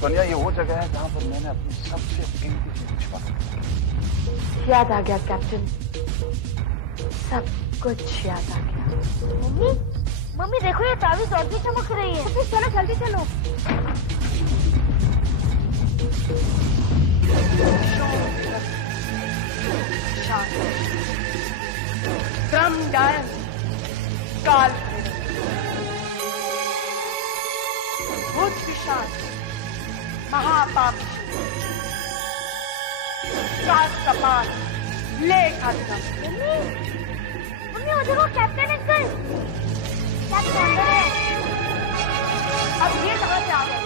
सोनिया, ये वो जगह है जहां पर मैंने अपनी सबसे कीमती चीज छुपा रखी। याद आ गया कैप्टन, सब कुछ याद आ गया। मम्मी, मम्मी देखो ये ताबीज और भी चमक रही है। तो चलो जल्दी चलो। क्रम डायन काल भूत पिशाच महापाप काल कपाल लेख आत्मा। मम्मी, मम्मी वो देखो कैप्टन अंकल। कैप्टन अंकल है। अब ये कहां से आ गए?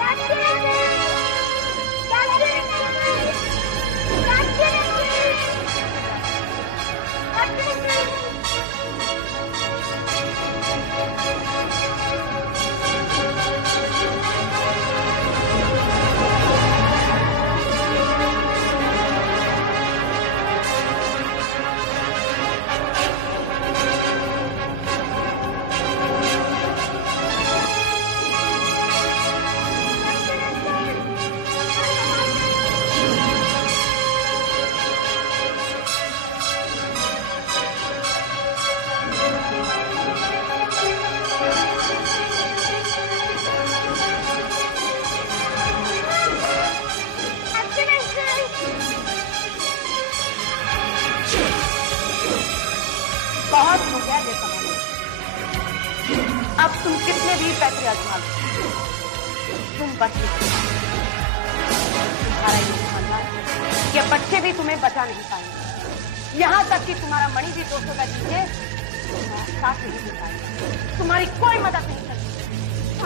Captain uncle, captain uncle, captain uncle, captain uncle. बहुत हो गया ये सवाल। अब तुम कितने भी पैसे आजमा लो, तुम बच नहीं सकते। तुम्हारा ये खानदान, ये बच्चे भी तुम्हें बचा नहीं पाएंगे। यहाँ तक कि तुम्हारा मणि भी 200 का दीजिए, तुम्हारा साथ नहीं दे पाएंगे। तुम्हारी कोई मदद नहीं करेगी।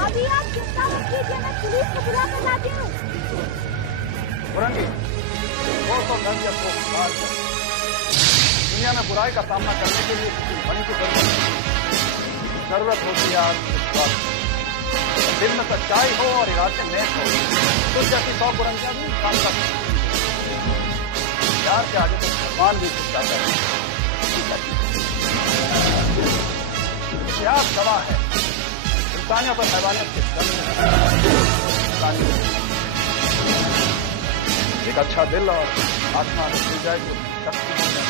अभी आप चिंता मत कीजिए, मैं पुलिस को बुला कर लाती हूँ। बुरंगी, वो तो डर या तो बात है। दुनिया में बुराई का सामना करने के लिए किसी बड़ी की जरूरत होती है आत्मविश्वास। दिल में सच्चाई हो और इरादे नेक हो, तो जैसी 100 बुरंगियां भी इंसान का प्यार के आगे तो भगवान भी झुक जाता है। इतिहास गवाह है, इंसानियत और हैवानियत के जन्म एक अच्छा दिल और आत्मा मिल जाए तो शक्ति मिल जाए।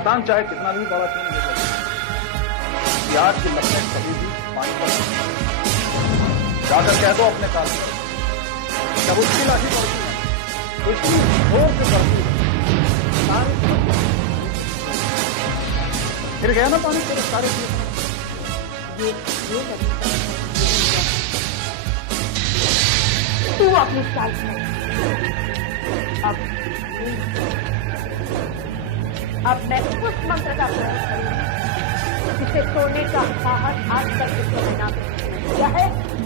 शैतान चाहे कितना भी बड़ा क्यों नहीं हो, याद की लपटें कभी भी पानी पर जाकर कह दो अपने काल में, जब उसकी लाठी पड़ती है तो इसकी जोर से पड़ती है, सारे फिर गया ना पानी तेरे सारे तू अपनी स्टाइल में अब मैं उस मंत्र का प्रयोग करूंगी जिसे तोड़ने का साहस आज तक किसी ने ना किया है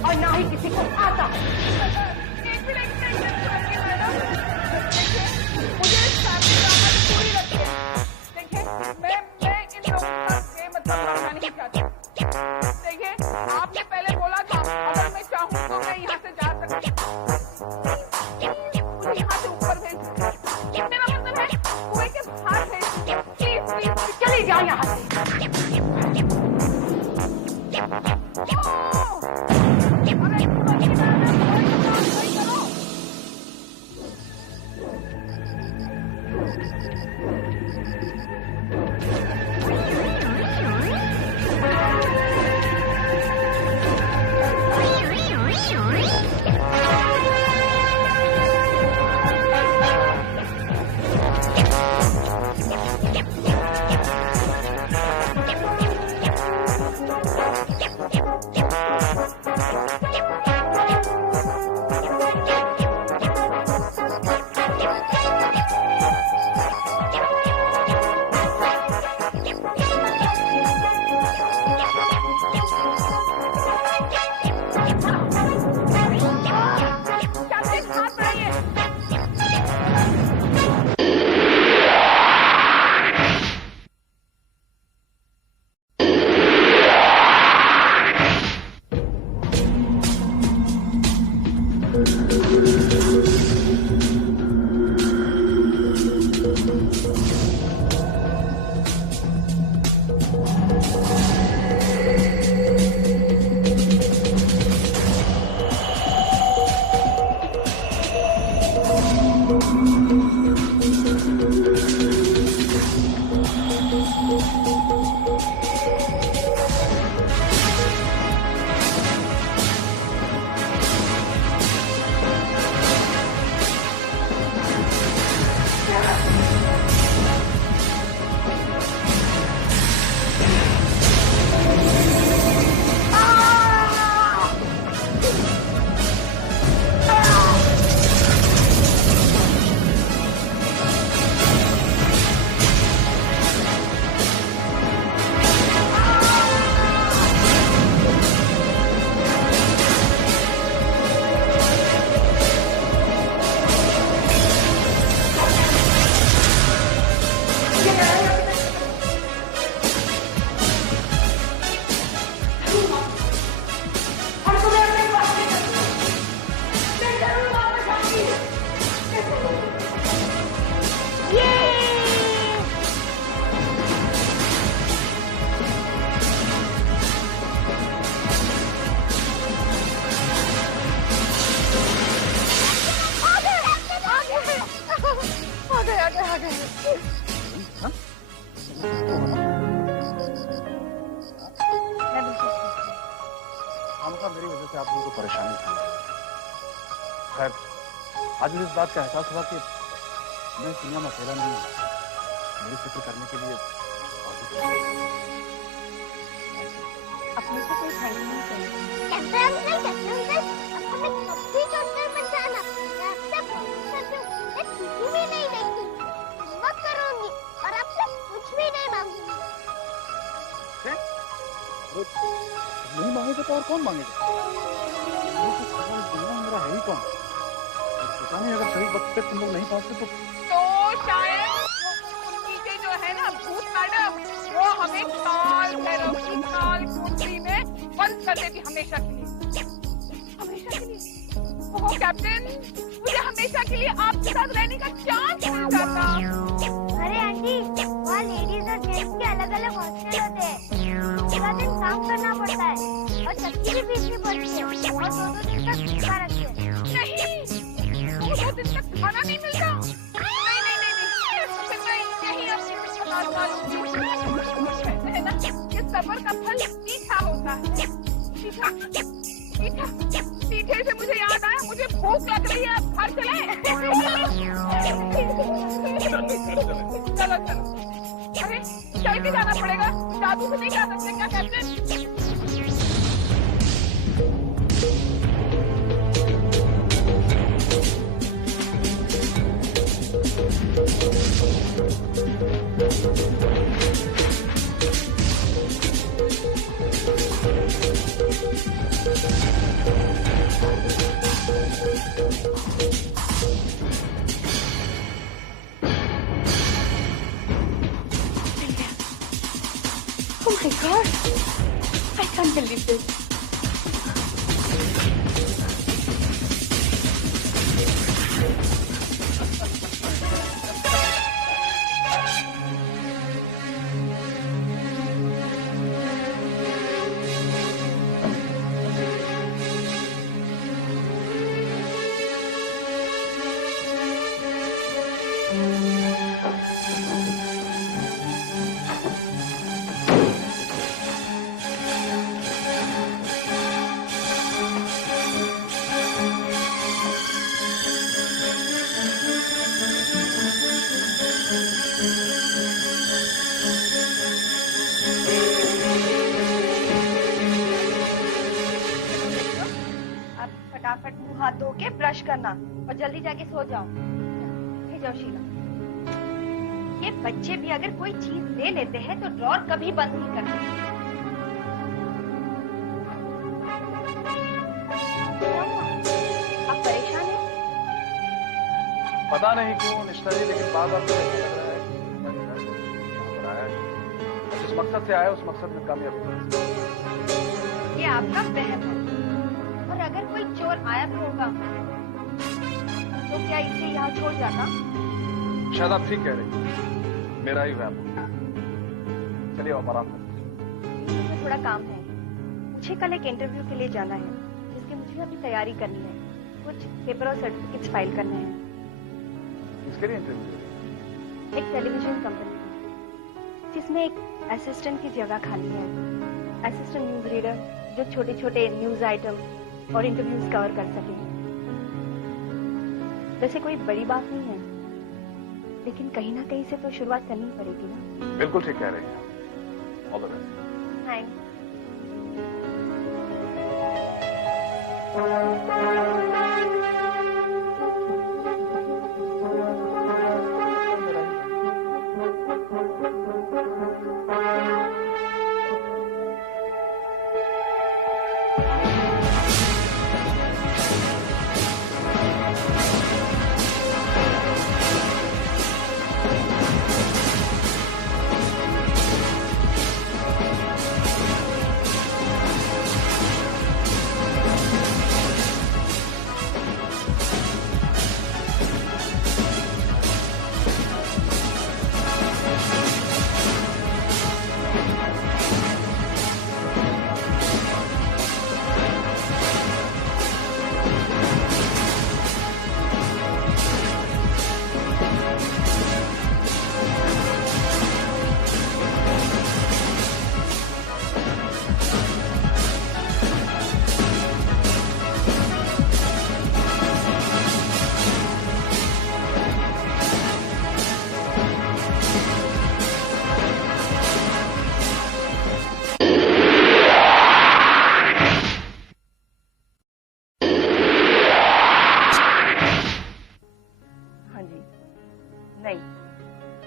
और ना ही किसी को आता है। मुझे शादी पूरी लगती है। देखिए मैं इन लोगों का मतलब रखना नहीं चाहती। देखिए आपने पहले बोला था अगर मैं चाहूँ तो मैं यहाँ से जा सकती हूँ, मुझे यहाँ से ऊपर भेज, मेरा मतलब है कुएं के बाहर भेज, प्लीज चली जा यहाँ से। मेरी वजह से आप लोगों को परेशानी थी। खैर आज मुझे इस बात का एहसास हुआ कि मैं इस दुनिया में अकेला नहीं हूँ, मेरी फिक्र करने के लिए अपने से कोई थैंक नहीं चाहिए। नहीं मांगेगा तो और कौन मांगेगा? दुनिया मेरा है ही कौन? पता नहीं अगर सही वक्त पे तुम लोग नहीं पहुंचते तो शायद चीजें जो है ना भूत मैडम वो हमें काल भैरव की काल कुंडली में बंद कर देती हमेशा के लिए। हमेशा के लिए? ओह कैप्टन, मुझे हमेशा के लिए आपके साथ रहने का चांस मिल जाता। अरे आंटी, वहाँ लेडीज और जेंट्स के अलग अलग हॉस्टल होते हैं। पूरा दिन काम करना पड़ता है और छुट्टी भी पीछे पड़ती है और 2-2 दिन तक भूखा रखते हैं। नहीं, 2 दिन तक खाना नहीं मिलता। नहीं, फिर मैं यही अपनी अस्पताल सब्र का फल मीठा होता है। मीठा मीठा मीठे से मुझे याद आया, मुझे भूख लग रही है, अब घर चले। चलो चलो, अरे चल के जाना पड़ेगा, दादू से नहीं जा सकते क्या कहते हैं? Oh my God! I can't believe this. फटाफट मुंह हाथ धो के ब्रश करना और जल्दी जाके सो जाओ। ये जाओ शीला। ये बच्चे भी अगर कोई चीज ले लेते हैं तो ड्रॉर कभी बंद नहीं करते। आप परेशान हैं? पता नहीं क्यों निष्ठा जी, लेकिन बार बार मुझे ऐसा लग रहा है कि जिस मकसद से आया उस मकसद में कामयाब हुआ। ये आपका वहम है। और अगर कोई चोर आया भी होगा तो क्या इसे यहाँ छोड़ जाता? शायद आप ठीक कह रही हैं, मेरा ही वहम। चलिए आप आराम करें। मुझे थोड़ा काम है। मुझे कल एक इंटरव्यू के लिए जाना है जिसकी मुझे अभी तैयारी करनी है। कुछ पेपर और सर्टिफिकेट्स फाइल करने हैं। इसके लिए इंटरव्यू? एक टेलीविजन कंपनी जिसमें एक असिस्टेंट की जगह खाली है। असिस्टेंट न्यूज रीडर जो छोटे छोटे न्यूज आइटम और इंटरव्यूज कवर कर सके। वैसे कोई बड़ी बात नहीं है, लेकिन कहीं ना कहीं से तो शुरुआत करनी पड़ेगी ना। बिल्कुल ठीक कह रही हैं। All the best. थैंक्स।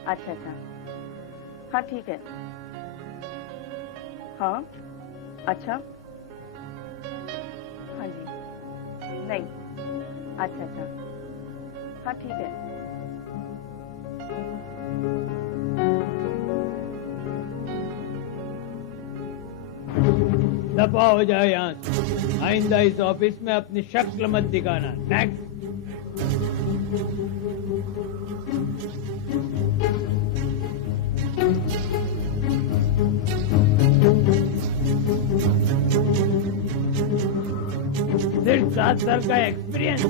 अच्छा अच्छा, हाँ ठीक है। हाँ अच्छा, हाँ जी, नहीं, अच्छा अच्छा, हाँ ठीक है। दफा हो जाए यहाँ से। आइंदा इस ऑफिस में अपनी शक्ल मत दिखाना। नेक्स्ट। सिर्फ 7 साल का एक्सपीरियंस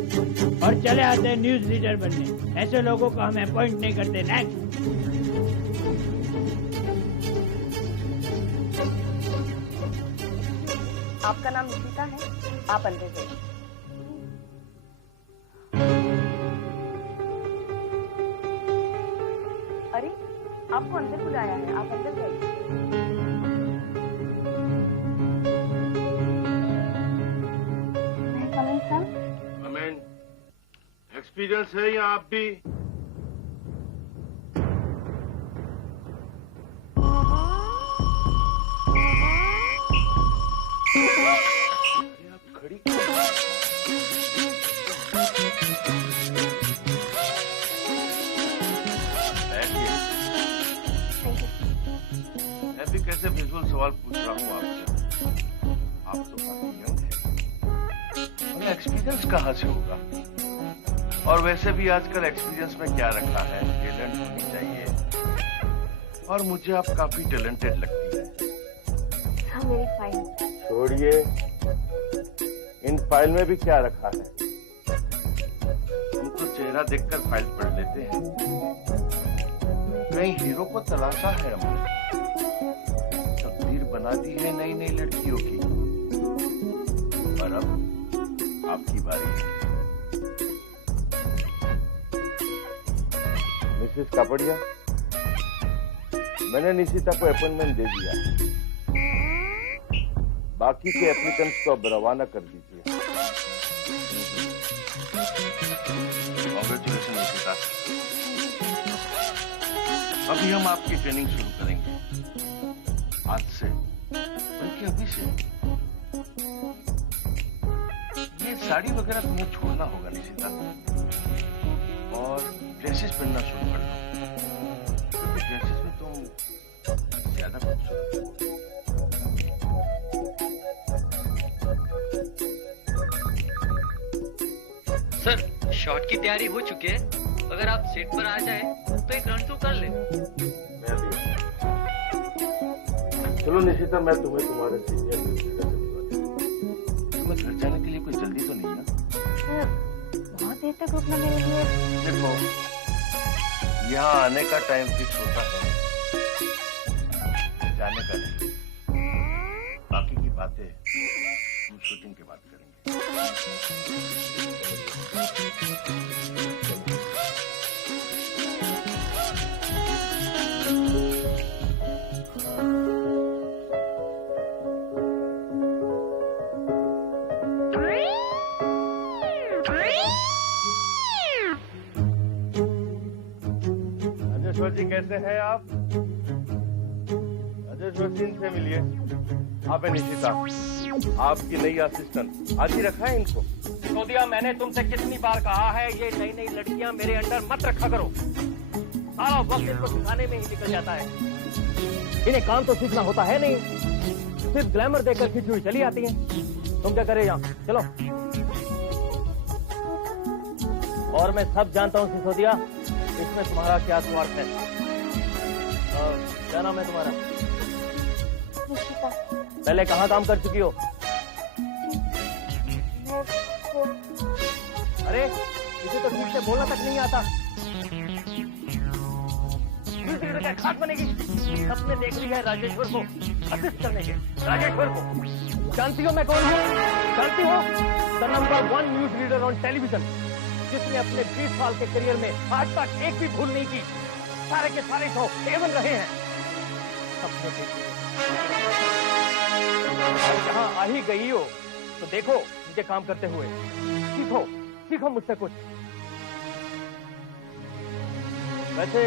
और चले आते हैं न्यूज रीडर बनने। ऐसे लोगों को हम अपॉइंट नहीं करते। नेक्स्ट। आपका नाम निशिता है, आप अंदर जाइए। अरे आपको अंदर बुलाया है, आप अंदर जाइए। अमेन, एक्सपीरियंस है या आप भी? आप खड़ी क्यों? बैठिए। मैं भी कैसे विजुअल सवाल पूछ रहा हूँ आपसे। आप तो काफी यंग हैं। हमें एक्सपीरियंस कहाँ से होगा? और वैसे भी आजकल एक्सपीरियंस में क्या रखा है, टैलेंट होनी चाहिए। और मुझे आप काफी टैलेंटेड लगती है। हाँ, मेरी फाइल। छोड़िए, इन फाइल में भी क्या रखा है? हम तो चेहरा देखकर फाइल पढ़ लेते हैं। कहीं हीरो को तलाशा है हमने, तकदीर बना दी है नई नई लड़कियों की। पर अब आपकी बारी है। मिसेस कापड़िया, मैंने निशिता को अपॉइंटमेंट दे दिया है। बाकी के एप्लीकेंट्स को अब रवाना कर दीजिए। कांग्रेचुलेशन निशिता। अभी हम आपकी ट्रेनिंग शुरू करेंगे, आज से, बल्कि अभी से। ये साड़ी वगैरह तुम्हें छोड़ना होगा निशिता, और ड्रेसेस पहनना शुरू कर दो, क्योंकि ड्रेसेस में तुम ज्यादा खूबसूरत हो। सर, शॉट की तैयारी हो चुकी है। अगर आप सेट पर आ जाए तो एक रन थ्रू कर ले। मैं भी। चलो निशिता, मैं तुम्हें तुम्हारे सीनियर तुम्हें घर जाने के लिए कोई जल्दी तो नहीं ना? बहुत देर तक रुकना मेरे लिए। देखो, यहाँ आने का टाइम फिक्स होता है, जाने का नहीं। बाकी की बातें हम शूटिंग के बाद करेंगे। राजेश्वर जी, कैसे हैं आप? राजेश्वर जी, इनसे मिलिए। आप है निशिता, आपकी नई असिस्टेंट। आज ही रखा है इनको। सिसोदिया, मैंने तुमसे कितनी बार कहा है, ये नई नई लड़कियां मेरे अंडर मत रखा करो। सारा वक्त इनको सिखाने में ही निकल जाता है। इन्हें काम तो सीखना होता है नहीं, सिर्फ ग्लैमर देकर खिंची हुई चली आती हैं। तुम क्या करे यहाँ? चलो। और मैं सब जानता हूँ सिसोदिया, इसमें तुम्हारा क्या स्वार्थ है। क्या नाम है तुम्हारा? निशिता। पहले कहाँ काम कर चुकी हो? अरे, इसे तो ठीक से बोलना तक नहीं आता। क्या खास बनेगी? सबने देख लिया है राजेश्वर को असिस्ट करने के। राजेश्वर को जानती हो मैं कौन हूँ? जानती हो? The number 1 news reader on television, जिसने अपने 20 साल के करियर में आज तक एक भी भूल नहीं की। सारे के सारे शो एवन रहे हैं। सबने देख लिया। यहाँ आ ही गई हो तो देखो मुझे काम करते हुए। सीखो, सीखो मुझसे कुछ। वैसे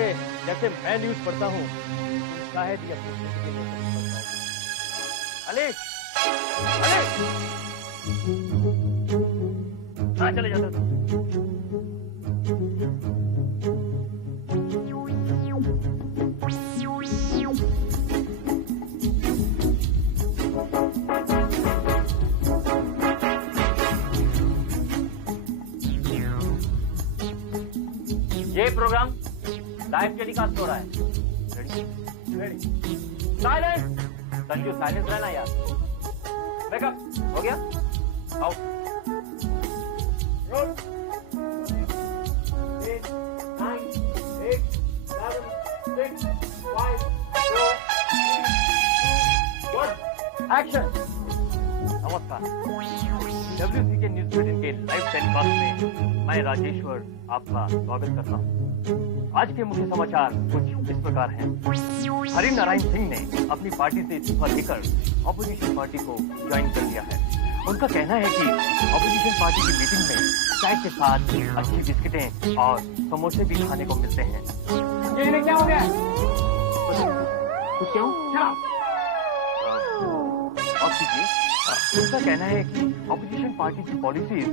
जैसे मैं न्यूज पढ़ता हूँ, शायद ये अपनी जिंदगी में कुछ पढ़ता हूँ। अले, कहाँ चले जाते हो? ये प्रोग्राम लाइव टेलीकास्ट हो रहा है। रेडी? साइलेंस! संजू, साइलेंस रहना यार। मेकअप हो गया? आओ। रोल। 8, 9, 8, 7, 6, 5, 4, 3, 2, 1, एक्शन! नमस्कार। WCK न्यूज 13 के लाइव टेलीकास्ट में मैं राजेश्वर आपका स्वागत करता हूँ। आज के मुख्य समाचार कुछ इस प्रकार हैं। हरि नारायण सिंह ने अपनी पार्टी से इस्तीफा देकर ऑपोजिशन पार्टी को ज्वाइन कर लिया है। उनका कहना है कि ऑपोजिशन पार्टी की मीटिंग में चाय के साथ अच्छी बिस्किटें और समोसे भी खाने को मिलते हैं। ये क्या हो गया? क्यों? और कीजिए, उनका कहना है कि ऑपोजिशन पार्टी की पॉलिसीज